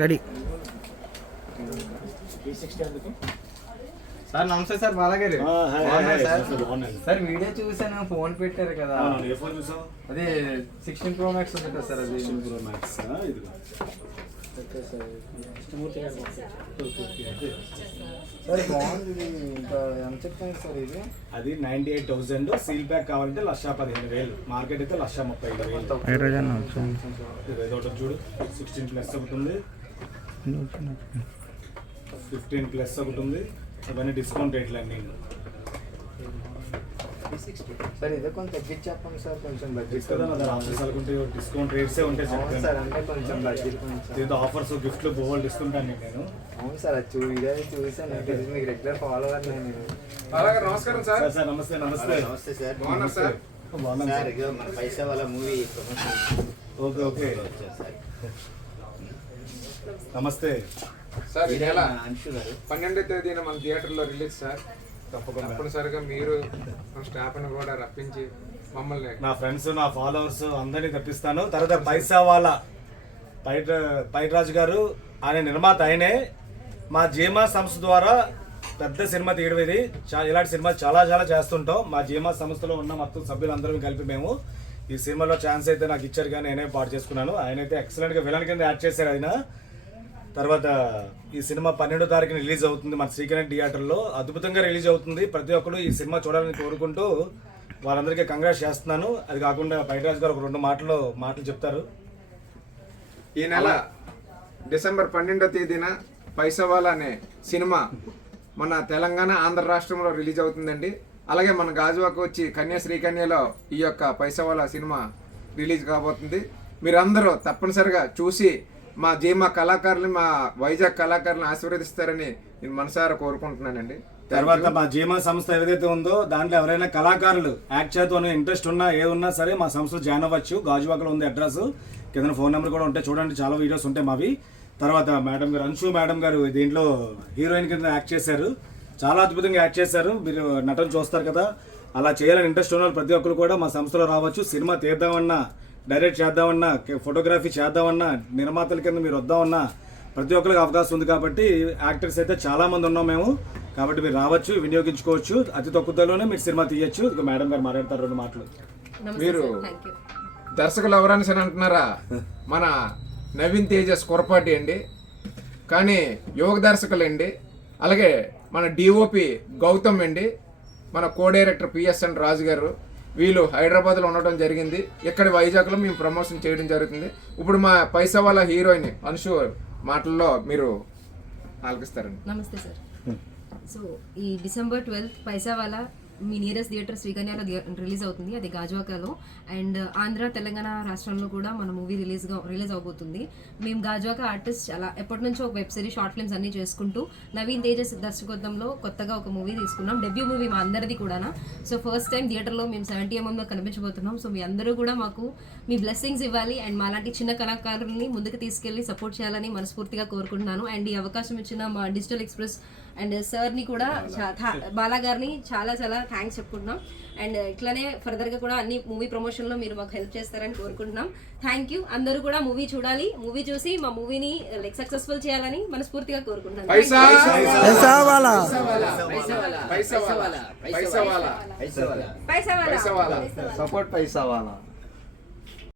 Ready. Sir నమస్తే sir బాలాగారు. Sir? Video చూసాను ఫోన్ పెట్టారు కదా. ఏ ఫోన్ చూసావు? అదే సిక్స్టీన్ ప్రో మ్యాక్స్ ఉంది కదా సార్ అది. ప్రో మ్యాక్స్ ఇదిగో సార్. బాగుంది. ఇది. ఇంకా ఎంత చెప్తాను సార్ ఇది? అది ninety eight thousand seal pack కావాలంటే లక్ష పదిహేను వేలు. మార్కెట్ అయితే లక్ష ముప్పై ఐదు వేలు. చూడు సిక్స్టీన్ ప్లస్ ఉంది. ఫిఫ్టీన్ ప్లస్ ఒకటి ఉంది. ఇవన్నీ డిస్కౌంట్ రేట్లు అన్నీ సార్ ఇదే కొంచెం తగ్గించి చెప్పండి సార్ కొంచెం బడ్జెట్ ఆఫర్స్ అనుకుంటే డిస్కౌంట్ రేట్సే ఉంటాయి సార్. అంటే కొంచెం బడ్జెట్ కొంచెం ఏదో ఆఫర్స్ గిఫ్ట్లు బోల్డ్ ఇస్తుంటాను నేను అవును సార్ అది చూ ఇదే చూసాను మీకు రెగ్యులర్ ఫాలోవర్ నేను. అలాగే నమస్కారం సార్. సార్ సార్ నమస్తే నమస్తే. నమస్తే సార్. బాగున్నారు సార్? బాగున్నాను సార్ మన Paisa Vaala movie okay okay. Sir. నమస్తే. సార్ ఈ నెల పన్నెండో తేదీన మన థియేటర్లో రిలీజ్ సార్. తప్పకుండా. తప్పనిసరిగా మీరు స్టాఫ్ని కూడా రప్పించి మమ్మల్ని నా ఫ్రెండ్స్ నా ఫాలోవర్స్ అందరినీ తెప్పిస్తాను. తర్వాత పైసా వాళ్ళ పైట పైటరాజు గారు ఆయన నిర్మాత ఆయనే. మా జీమా సంస్థ ద్వారా పెద్ద సినిమా తీయడం ఇది చా ఇలాంటి సినిమాలు చాలా చాలా చేస్తుంటాం. మా జీమా సంస్థలో ఉన్న మొత్తం సభ్యులందరం కలిపి మేము ఈ సినిమాలో ఛాన్స్ అయితే నాకు ఇచ్చారు కానీ నేనే పాటు చేసుకున్నాను. ఆయన అయితే ఎక్సలెంట్గా విలన్ కింద యాడ్ చేశారు ఆయన. తర్వాత ఈ సినిమా పన్నెండో తారీఖున రిలీజ్ అవుతుంది మన శ్రీకరణ్ థియేటర్లో అద్భుతంగా రిలీజ్ అవుతుంది. ప్రతి ఒక్కరు ఈ సినిమా చూడాలని కోరుకుంటూ వాళ్ళందరికీ కంగ్రాట్స్ చేస్తున్నాను. అది కాకుండా బయటరాజు గారు ఒక రెండు మాటలు మాటలు చెప్తారు. ఈ నెల డిసెంబర్ పన్నెండో తేదీన పైసవాల అనే సినిమా మన తెలంగాణ ఆంధ్ర రాష్ట్రంలో రిలీజ్ అవుతుందండి. అలాగే మన గాజువాకు వచ్చి కన్యా శ్రీకన్యలో ఈ యొక్క పైసవాల సినిమా రిలీజ్ కాబోతుంది. మీరందరూ తప్పనిసరిగా చూసి మా జీమా కళాకారులు మా వైజాగ్ కళాకారులను ఆశీర్వదిస్తారని నేను మనసారా కోరుకుంటున్నానండి. తర్వాత మా జీమా సంస్థ ఏదైతే ఉందో దాంట్లో ఎవరైనా కళాకారులు యాక్ట్ చేతోనే ఇంట్రెస్ట్ ఉన్నా ఏ ఉన్నా సరే మా సంస్థలో జాయిన్ అవ్వచ్చు. గాజువాకలో ఉంది అడ్రస్. కింద ఫోన్ నెంబర్ కూడా ఉంటాయి చూడండి చాలా వీడియోస్ ఉంటాయి మావి. తర్వాత మేడం గారు అంశు మేడం గారు దీంట్లో హీరోయిన్ కింద యాక్ట్ చేశారు. చాలా అద్భుతంగా యాక్ట్ చేశారు. మీరు నటన చూస్తారు కదా. అలా చేయాలని ఇంట్రెస్ట్ ఉన్న ప్రతి ఒక్కరు కూడా మా సంస్థలో రావచ్చు. సినిమా తీద్దామన్నా డైరెక్ట్ చేద్దామన్నా ఫోటోగ్రఫీ చేద్దామన్నా నిర్మాతల కింద మీరు వద్దామన్నా ప్రతి ఒక్కరికి అవకాశం ఉంది కాబట్టి యాక్టర్స్ అయితే చాలా మంది ఉన్నాం మేము. కాబట్టి మీరు రావచ్చు వినియోగించుకోవచ్చు. అతి తక్కువ ధరలోనే మీరు సినిమా తీయచ్చు. ఇక మేడం గారు మాట్లాడతారు రెండు మాటలు. మీరు దర్శకులు ఎవరైనా సరే అంటున్నారా? మన నవీన్ తేజస్ కొరపాటి అండి. కానీ యువక దర్శకులు అండి. అలాగే మన డిఓపి గౌతమ్ అండి. మన కో డైరెక్టర్ పిఎస్ఎన్ రాజు గారు. వీళ్ళు హైదరాబాద్లో ఉండడం జరిగింది. ఇక్కడ వైజాగ్లో మేము ప్రమోషన్ చేయడం జరుగుతుంది. ఇప్పుడు మా పైసా వాళ్ళ హీరోయిన్ అంశు మాటల్లో మీరు ఆలకిస్తారండి. నమస్తే సార్. సో ఈ డిసెంబర్ ట్వెల్త్ పైసావాలా మీ నియరెస్ట్ థియేటర్ శ్రీకన్యాలో రిలీజ్ అవుతుంది అది గాజువాకలో. అండ్ ఆంధ్ర తెలంగాణ రాష్ట్రంలో కూడా మన మూవీ రిలీజ్గా రిలీజ్ అవబోతుంది. మేము గాజువాక ఆర్టిస్ట్ అలా ఎప్పటి నుంచో ఒక వెబ్ సిరీస్ షార్ట్ ఫిల్మ్స్ అన్నీ చేసుకుంటూ నవీన్ తేజస్ దర్శకత్వంలో కొత్తగా ఒక మూవీ తీసుకున్నాం. డెబ్యూ మూవీ మా అందరిది కూడా సో ఫస్ట్ టైం థియేటర్లో మేము సెవెంటీ ఎంఎంలో కనిపించబోతున్నాం. సో మీ అందరూ కూడా మాకు మీ బ్లెస్సింగ్స్ ఇవ్వాలి. అండ్ మాలాంటి చిన్న కళాకారుల్ని ముందుకు తీసుకెళ్ళి సపోర్ట్ చేయాలని మనస్ఫూర్తిగా కోరుకుంటున్నాను. అండ్ ఈ అవకాశం ఇచ్చిన మా డిజిటల్ ఎక్స్ప్రెస్ అండ్ సార్ని కూడా బాలా. గారిని చాలా చాలా థ్యాంక్స్ చెప్పుకుంటున్నాం. అండ్ ఇట్లానే ఫర్దర్గా కూడా అన్ని మూవీ ప్రమోషన్లో మీరు మాకు హెల్ప్ చేస్తారని కోరుకుంటున్నాం. థ్యాంక్ యూ అందరూ కూడా మూవీ చూడాలి. మూవీ చూసి మా మూవీని లైక్ సక్సెస్ఫుల్ చేయాలని మనస్ఫూర్తిగా కోరుకుంటున్నాను పైసా పైసా? వాలా పైసా వాళ్ళ పైసా వాళ్ళ పైసా పైసా వాళ్ళ వాళ్ళ పైసా వాళ్ళ సపోర్ట్ పైసా వాలా